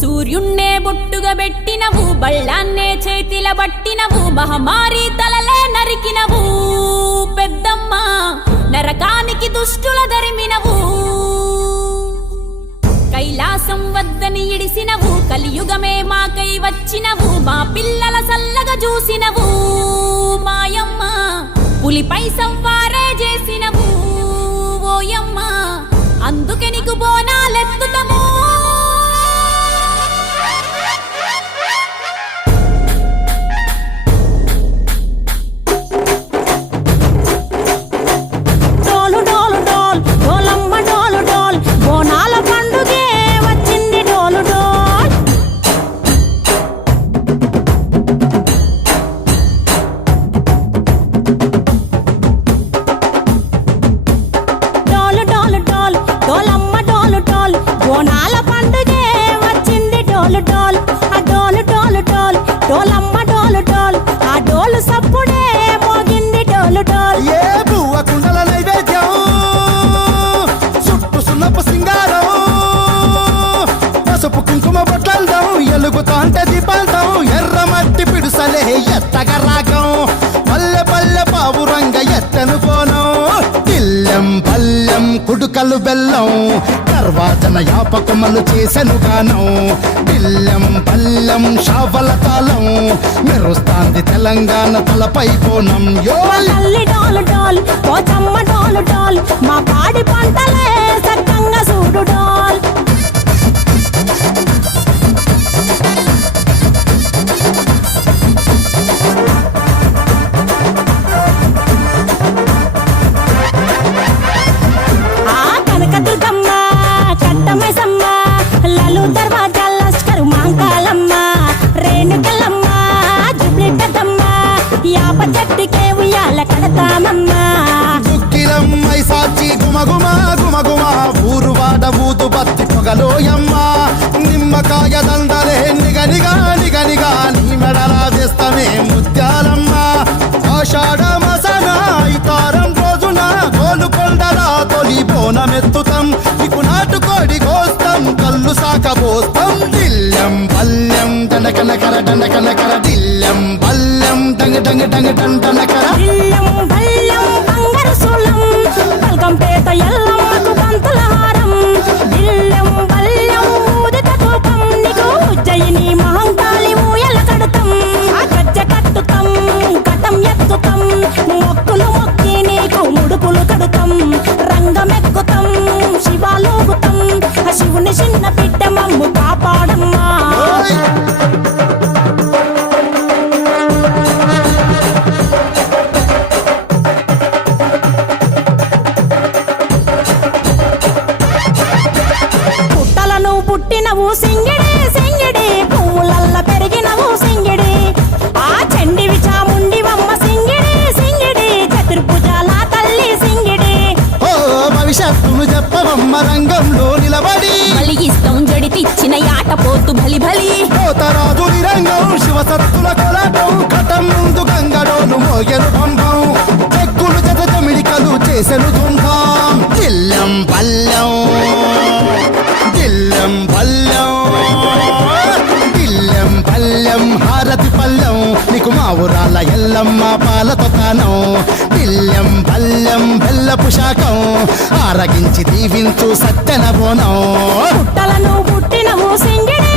సూర్యున్నే బొట్టుగా పెట్టినవు, బళ్ళాన్నే చేతిల బట్టినవు, మహమారి తలలే నరికినవు పెద్దమ్మ, నరకానికి దుష్టుల ధరిమినవు. కైలాసం వద్దని ఇడిసినవు, కలియుగమే మాకై వచ్చినవు, మా పిల్లల సల్లగా చూసినవు మాయమ్మ, పులిపై సవ్వారే చేసినవు ఓయమ్మ, అందుకే నీకు బోనాలెత్తుతము. ఎలుగుతాంటే దీపాలతో ఎర్రమట్టి పిడుసలే ఎత్తగ రాగం, పల్లె పల్లె పావురంగ ఎత్తను పోనం, తిల్లెం పల్లెం కుడుకలు బెల్లం, తర్వాతన యాపకమలు చేసెను గానం, తిల్లెం పల్లెం షావల తాళం, మెరుస్తాంది తెలంగాణ తలపై పోనం. మా పాడి పంటలే సక్కంగా చూడు డాల్. దుక్కిలమ్మై సాచి గుమగుమ గుమగుమ, ఊరు వాడ ఊదు బత్తి పొగలోయమ్మ, నిమ్మకాయ దండలే నిగనిగా నిగనిగా, నీ మెడలా వేస్తమే ముత్యాలమ్మ, ఆషాఢ మసన ఇతారం రోజున గోలుకొండలా తొలి బోనమెత్తుతాం, నీకు నాటుకోడి కోస్తాం, కళ్ళు సాకబోస్తాం, దిల్లెం పల్లెం దండకనకర దండకనకర, దిల్లెం పల్లెం డంగ డంగ డంగ డండనకర, పేట ఎల్లమ్మకు పంతుల హారం, దిల్లెం బల్లెం ఊదిత తూపం, నీకు ఉజ్జయిని మహంకాళి ఊయల కడుతాం, గజ్జ కట్టుతాం కటం ఎత్తుతాం, మొక్కులు మొక్కి నీకు ముడుపులు కడుతాం, రంగమెక్కుతాం శివాలోగుతాం, శివుని చిన్న బిడ్డ మమ్ము కాపాడమ్మా. పుట్టినవు సింగిడి సింగిడి, పువ్వులల్ల పెరిగినవు సింగిడి, ఆ చండివి చాముండివమ్మ సింగిడి సింగిడి, చతుర్భుజాల తల్లి సింగిడి. ఓ భవిష్యత్తును చెప్పవమ్మ రంగంలో నిలబడి, బలిగిస్తాం జడితిచ్చిన యాట పోతు బలి బలి, పోతరాజు నిరంగం శివసత్తుల కొలటం, కటం ముందు గంగడోను మోగెను పంపం, చెక్కులు జత జమిడికలు చేసెను తుంటాం, దిల్లెం పల్లెం దిల్లెం పల్లెం దిల్లెం పల్లెం హారతి పల్లెం, నీకు మా ఊరాల ఎల్లమ్మ పాలతో తానం, దిల్లెం పల్లెం బెల్లపు శాఖం, ఆరగించి దీవించు సత్తెన బోనం. పుట్టలను పుట్టినవు సింగిడి